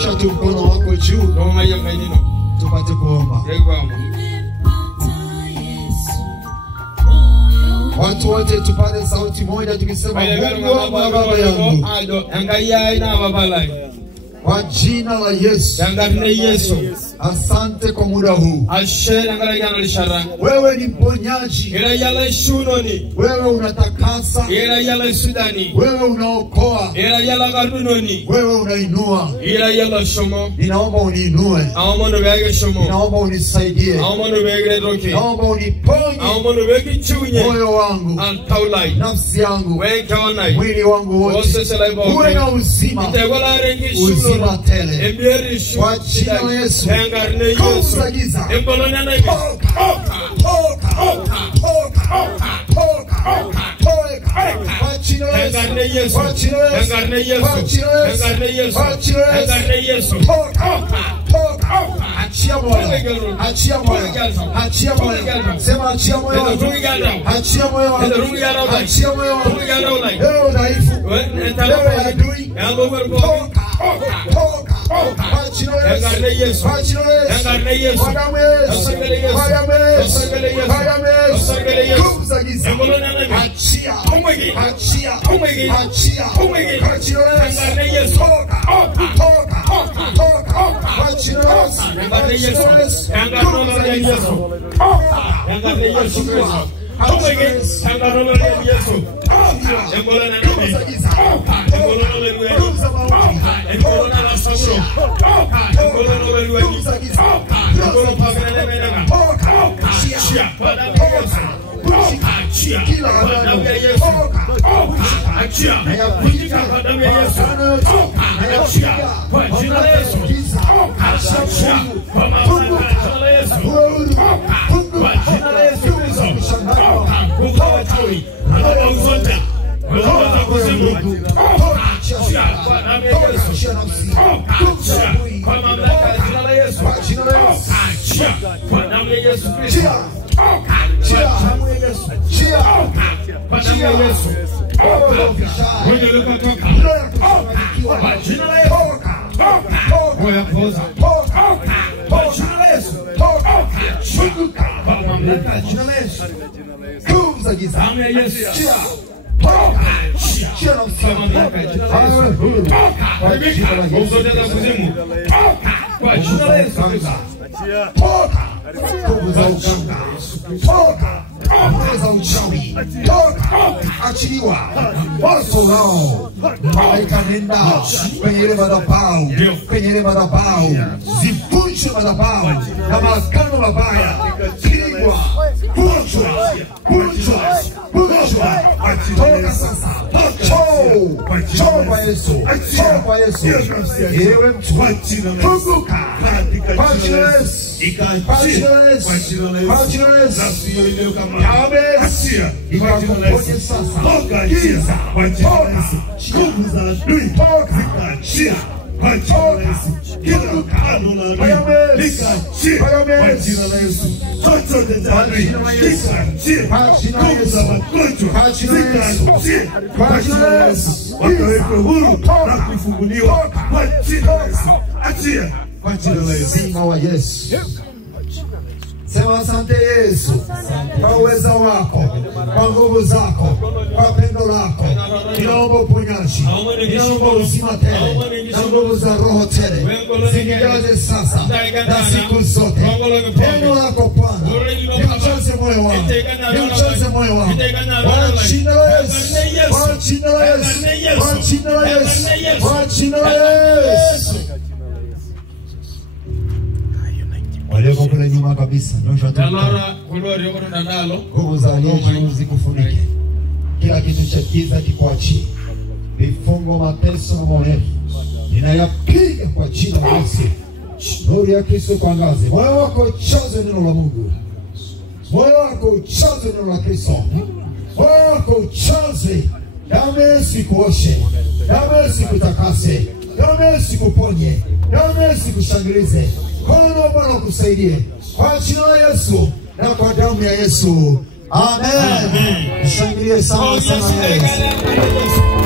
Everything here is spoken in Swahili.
Nyosha tu mkono wako juu. Tupate kuomba. Watu wote tupate sauti moja tukisema Mungu wangu na baba yangu. Kwa jina la Yesu. Asante kwa muda huu. Wewe ni mponyaji. Wewe unatakasa. Wewe unaokoa. Wewe unainua. Ninaomba uniinue. Ninaomba unisaidie. Ninaomba uniponye moyo wangu, nafsi yangu, mwili wangu wote. Uwe na uzima. Uzima tele. Kwa jina la Yesu. Kuza giza. Achia moyo. Achia moyo. Achia moyo. Sema achia moyo. Achia moyo. Achia moyo. Leo dhaifu. Leo adui. Achiliwa. Waso nao. Malaika nenda kwenye ile madhabahu. Kwenye ile madhabahu. Zivunjwe madhabahu na maagano mabaya. Pigwa. Vunjwa. Vunjwa. Vunjwa. Toka sasa. Choo kwa Yesu. Choo kwa Yesu. Ewe mtu. Funguka. Kwa jina la Yesu. Sema asante Yesu kwa uweza wako, kwa nguvu zako, kwa pendo lako. Ninaomba uponyaji, ninaomba uzima tele, na nguvu za roho tele zinijaze sasa na siku zote. Pendo lako Bwana liujaze moyo wangu, liujaze moyo wangu. Kwa jina la Yesu, kwa jina la Yesu, kwa jina la Yesu, kwa jina la Yesu. Walioko kule nyuma kabisa, nyosha tu. Nguvu za aliyeji zikufunike. Kila kitu cha giza kikuachie. Vifungo, mateso na maumivu ninayapiga kwa jina la Yesu. Nuru ya Kristo kuangaze. Moyo wako ujaze neno la Mungu. Moyo wako ujaze neno la Kristo. Moyo wako ujaze. Damu ya Yesu ikuoshe. Damu ya Yesu kutakase. Damu ya Yesu kuponye. Damu ya Yesu kushangilize. Kono Bwana kusaidie. Kwa jina la Yesu na kwa damu ya Yesu. Amen. Shangilie sana sana Yesu.